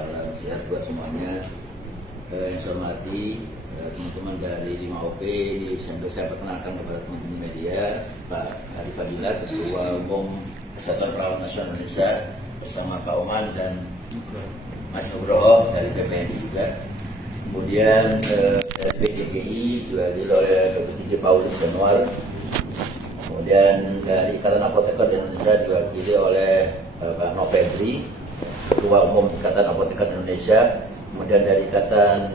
salam sehat buat semuanya. Yang saya hormati teman-teman dari 5OP, sambil saya perkenalkan kepada teman-teman media, Pak Arif Fadilah, Ketua Umum Persatuan Perawat Nasional Indonesia, bersama Pak Oman dan Mas Nugroho dari PPNI juga. Kemudian dari BCGI juga diwakili oleh Dr. DJ Paulus Januar. Kemudian dari Ikatan Apoteker Indonesia diwakili oleh Pak Novendri, Ketua Umum Ikatan Apoteker Indonesia. Kemudian dari Ikatan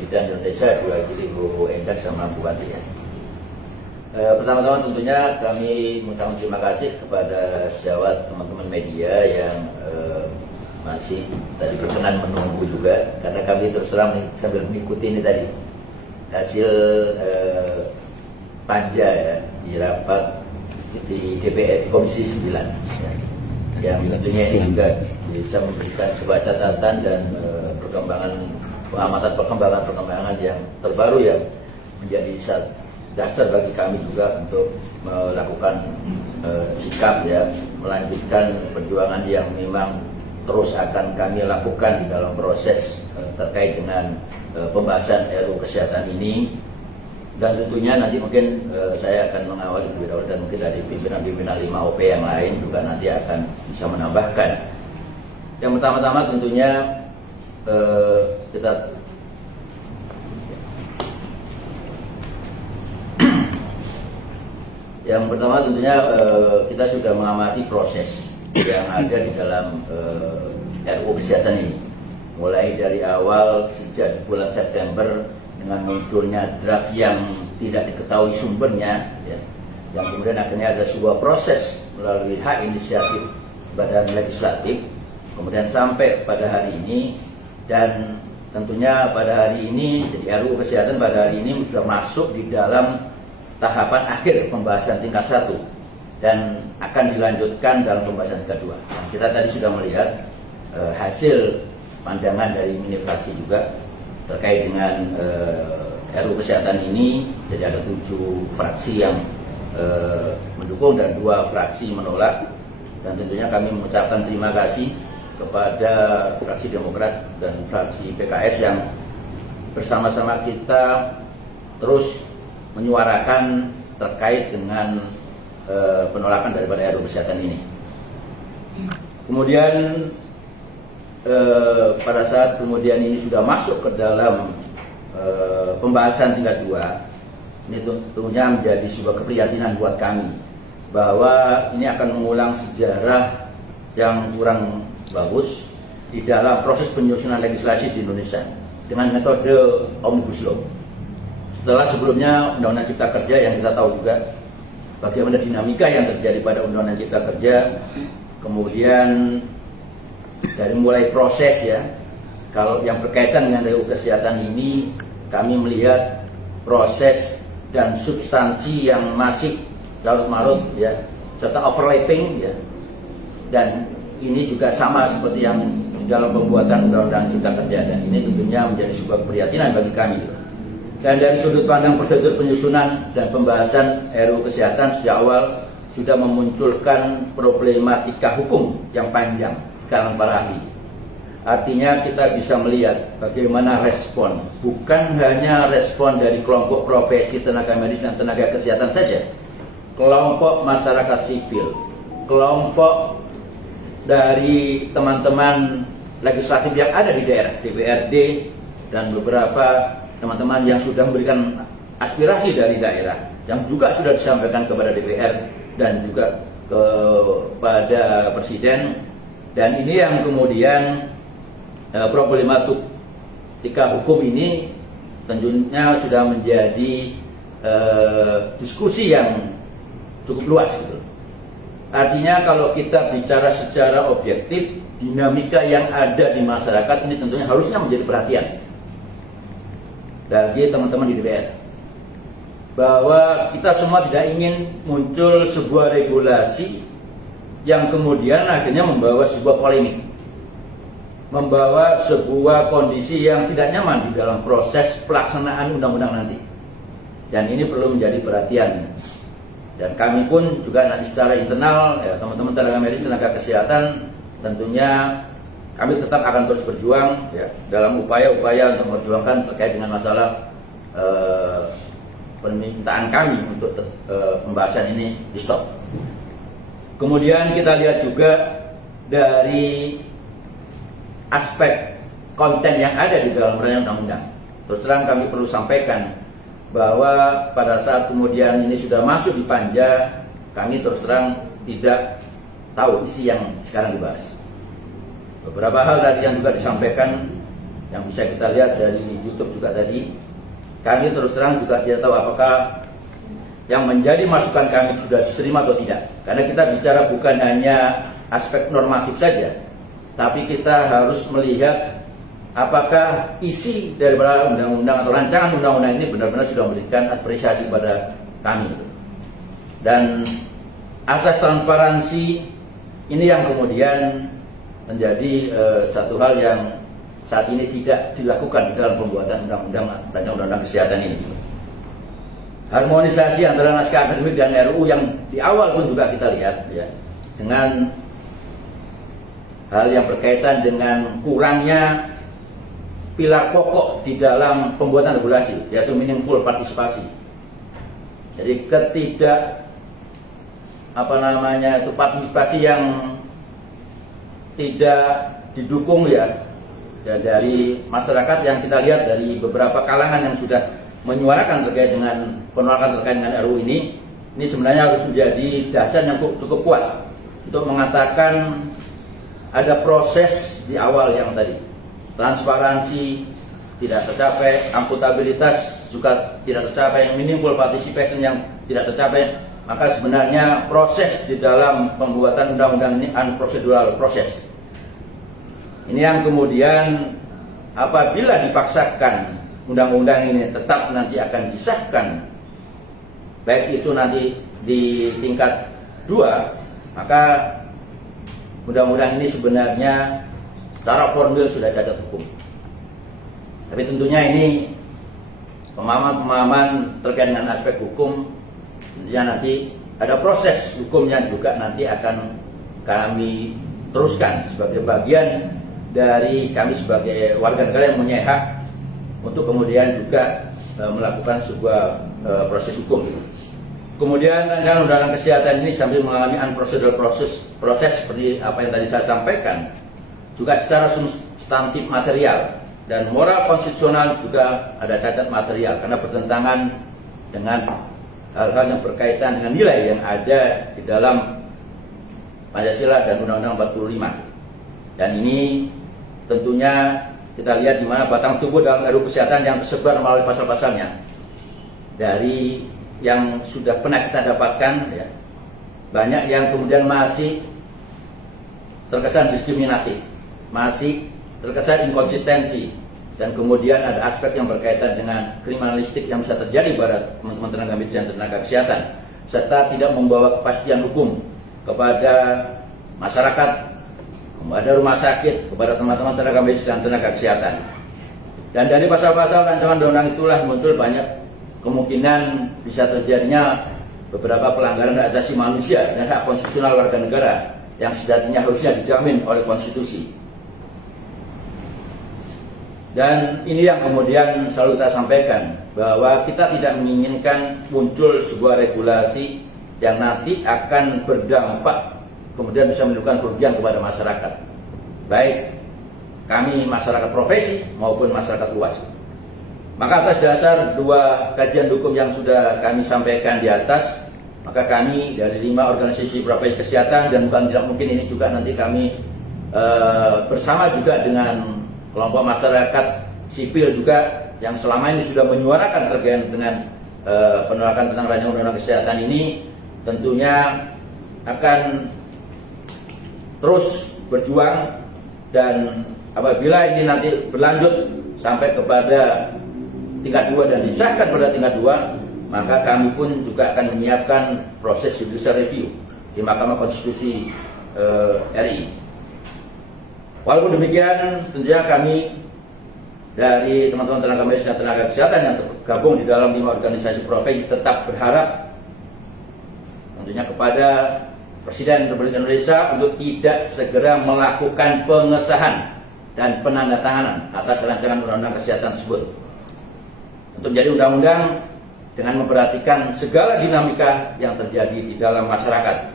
Bidan Indonesia diwakili Bu Endah sama Bu Wati. Pertama-tama tentunya kami mengucapkan terima kasih kepada sejawat teman-teman media yang masih tadi berkenan menunggu juga, karena kami terus terang sambil mengikuti ini tadi hasil panja ya, di rapat di DPR Komisi 9 ya, yang tentunya ini juga bisa memberikan sebuah catatan dan perkembangan yang terbaru yang menjadi dasar bagi kami juga untuk melakukan sikap ya, melanjutkan perjuangan yang memang terus akan kami lakukan di dalam proses terkait dengan pembahasan RUU Kesehatan ini. Dan tentunya nanti mungkin saya akan mengawal lebih dahulu, dan mungkin dari pimpinan-pimpinan 5OP yang lain juga nanti akan bisa menambahkan. Yang pertama-tama tentunya kita sudah mengamati proses yang ada di dalam RUU Kesehatan ini, mulai dari awal sejak bulan September dengan munculnya draft yang tidak diketahui sumbernya ya, yang kemudian akhirnya ada sebuah proses melalui hak inisiatif badan legislatif, kemudian sampai pada hari ini. Dan tentunya pada hari ini, jadi RUU Kesehatan pada hari ini sudah masuk di dalam tahapan akhir pembahasan tingkat 1 dan akan dilanjutkan dalam pembahasan kedua. Nah, kita tadi sudah melihat hasil pandangan dari mini fraksi juga terkait dengan RUU Kesehatan ini. Jadi ada 7 fraksi yang mendukung dan 2 fraksi menolak, dan tentunya kami mengucapkan terima kasih kepada fraksi Demokrat dan fraksi PKS yang bersama-sama kita terus menyuarakan terkait dengan penolakan daripada RUU Kesehatan ini. Kemudian pada saat kemudian ini sudah masuk ke dalam pembahasan tingkat 2, ini tentunya menjadi sebuah keprihatinan buat kami bahwa ini akan mengulang sejarah yang kurang bagus di dalam proses penyusunan legislasi di Indonesia dengan metode Omnibus Law. Setelah sebelumnya Undang-Undang Cipta Kerja yang kita tahu juga bagaimana dinamika yang terjadi pada Undang-Undang Cipta Kerja, kemudian dari mulai proses ya, kalau yang berkaitan dengan RUU Kesehatan ini kami melihat proses dan substansi yang masih larut-marut ya, serta overlapping ya, dan ini juga sama seperti yang di dalam pembuatan Undang-Undang Cipta Kerja, dan ini tentunya menjadi sebuah keprihatinan bagi kami. Dan dari sudut pandang prosedur penyusunan dan pembahasan RUU Kesehatan sejak awal sudah memunculkan problematika hukum yang panjang di kalangan para ahli. Artinya kita bisa melihat bagaimana respon, bukan hanya respon dari kelompok profesi tenaga medis dan tenaga kesehatan saja, kelompok masyarakat sipil, kelompok dari teman-teman legislatif yang ada di daerah, DPRD, dan beberapa teman-teman yang sudah memberikan aspirasi dari daerah, yang juga sudah disampaikan kepada DPR dan juga kepada Presiden. Dan ini yang kemudian problematika hukum ini tentunya sudah menjadi diskusi yang cukup luas gitu. Artinya kalau kita bicara secara objektif, dinamika yang ada di masyarakat ini tentunya harusnya menjadi perhatian bagi teman-teman di DPR, bahwa kita semua tidak ingin muncul sebuah regulasi yang kemudian akhirnya membawa sebuah polemik, membawa sebuah kondisi yang tidak nyaman di dalam proses pelaksanaan undang-undang nanti. Dan ini perlu menjadi perhatian. Dan kami pun juga nanti secara internal, ya, teman-teman tenaga medis, tenaga kesehatan, tentunya kami tetap akan terus berjuang ya, dalam upaya-upaya untuk memperjuangkan terkait dengan masalah permintaan kami untuk pembahasan ini di stop. Kemudian kita lihat juga dari aspek konten yang ada di dalam rancangan undang-undang. Terus terang kami perlu sampaikan bahwa pada saat kemudian ini sudah masuk di panja, kami terus terang tidak tahu isi yang sekarang dibahas. Beberapa hal tadi yang juga disampaikan, yang bisa kita lihat dari YouTube juga tadi, kami terus terang juga tidak tahu apakah yang menjadi masukan kami sudah diterima atau tidak. Karena kita bicara bukan hanya aspek normatif saja, tapi kita harus melihat apakah isi dari undang-undang atau rancangan undang-undang ini benar-benar sudah memberikan apresiasi kepada kami. Dan asas transparansi ini yang kemudian menjadi satu hal yang saat ini tidak dilakukan dalam pembuatan undang-undang kesehatan ini. Harmonisasi antara naskah akademik dan RUU yang di awal pun juga kita lihat ya, dengan hal yang berkaitan dengan kurangnya pilar pokok di dalam pembuatan regulasi, yaitu meaningful partisipasi. Jadi partisipasi yang tidak didukung ya dari masyarakat yang kita lihat dari beberapa kalangan yang sudah menyuarakan terkait dengan penolakan terkait dengan RUU ini sebenarnya harus menjadi dasar yang cukup kuat untuk mengatakan ada proses di awal yang tadi, transparansi tidak tercapai, akuntabelitas juga tidak tercapai, meaningful participation yang tidak tercapai, maka sebenarnya proses di dalam pembuatan undang-undang ini unprocedural proses. Ini yang kemudian apabila dipaksakan undang-undang ini tetap nanti akan disahkan, baik itu nanti di tingkat 2, maka undang-undang ini sebenarnya secara formil sudah cacat hukum. Tapi tentunya ini pemahaman terkait dengan aspek hukum, tentunya nanti ada proses hukumnya juga nanti akan kami teruskan sebagai bagian dari kami sebagai warga negara yang punya hak untuk kemudian juga melakukan sebuah proses hukum. Kemudian rancangan undang-undang kesehatan ini sambil mengalami unprocedural proses seperti apa yang tadi saya sampaikan, juga secara substantif material dan moral konstitusional juga ada cacat material karena bertentangan dengan hal-hal yang berkaitan dengan nilai yang ada di dalam Pancasila dan Undang-Undang 45. Dan ini tentunya kita lihat di mana batang tubuh dalam RUU Kesehatan yang tersebar melalui pasal-pasalnya. Dari yang sudah pernah kita dapatkan, ya, banyak yang kemudian masih terkesan diskriminatif, masih terkesan inkonsistensi, dan kemudian ada aspek yang berkaitan dengan kriminalistik yang bisa terjadi pada teman-teman tenaga medis dan tenaga kesehatan, serta tidak membawa kepastian hukum kepada masyarakat, kepada rumah sakit, kepada teman-teman tenaga medis dan tenaga kesehatan. Dan dari pasal-pasal rancangan undang-undang itulah muncul banyak kemungkinan bisa terjadinya beberapa pelanggaran hak asasi manusia dan hak konstitusional warga negara yang sejatinya harusnya dijamin oleh konstitusi. Dan ini yang kemudian selalu kita sampaikan, bahwa kita tidak menginginkan muncul sebuah regulasi yang nanti akan berdampak kemudian bisa menimbulkan kerugian kepada masyarakat, baik kami masyarakat profesi maupun masyarakat luas. Maka atas dasar 2 kajian hukum yang sudah kami sampaikan di atas, maka kami dari 5 organisasi profesi kesehatan, dan bukan tidak mungkin ini juga nanti kami bersama juga dengan kelompok masyarakat sipil juga yang selama ini sudah menyuarakan terkait dengan penolakan tentang rancangan undang-undang kesehatan ini, tentunya akan terus berjuang, dan apabila ini nanti berlanjut sampai kepada tingkat 2 dan disahkan pada tingkat 2, maka kami pun juga akan menyiapkan proses judicial review di Mahkamah Konstitusi RI. Walaupun demikian, tentunya kami dari teman-teman tenaga medis dan tenaga kesehatan yang tergabung di dalam 5 organisasi profesi tetap berharap tentunya kepada Presiden Republik Indonesia untuk tidak segera melakukan pengesahan dan penandatanganan atas rancangan undang-undang kesehatan tersebut untuk menjadi undang-undang dengan memperhatikan segala dinamika yang terjadi di dalam masyarakat.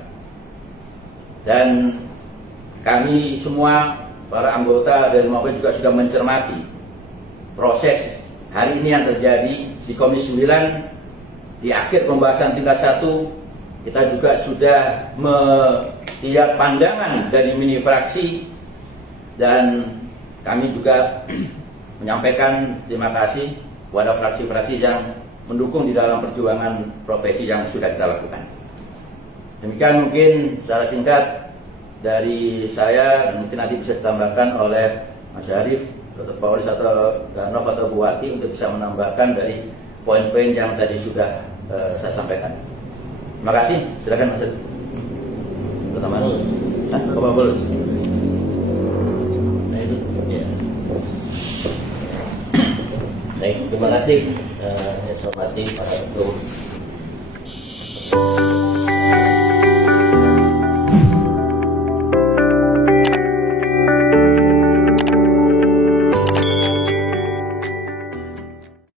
Dan kami semua para anggota dari MAPE juga sudah mencermati proses hari ini yang terjadi di Komisi 9. Di akhir pembahasan tingkat 1, kita juga sudah melihat pandangan dari mini fraksi, dan kami juga menyampaikan terima kasih kepada fraksi-fraksi yang mendukung di dalam perjuangan profesi yang sudah kita lakukan. Demikian mungkin secara singkat dari saya, dan mungkin nanti bisa ditambahkan oleh Mas Arif, Dr. Paulis atau Ganov atau Buati untuk bisa menambahkan dari poin-poin yang tadi sudah saya sampaikan. Terima kasih. Silakan Mas Arif. Pertama, Bapak Bulus. Baik, terima kasih. Saya hormati para ketua.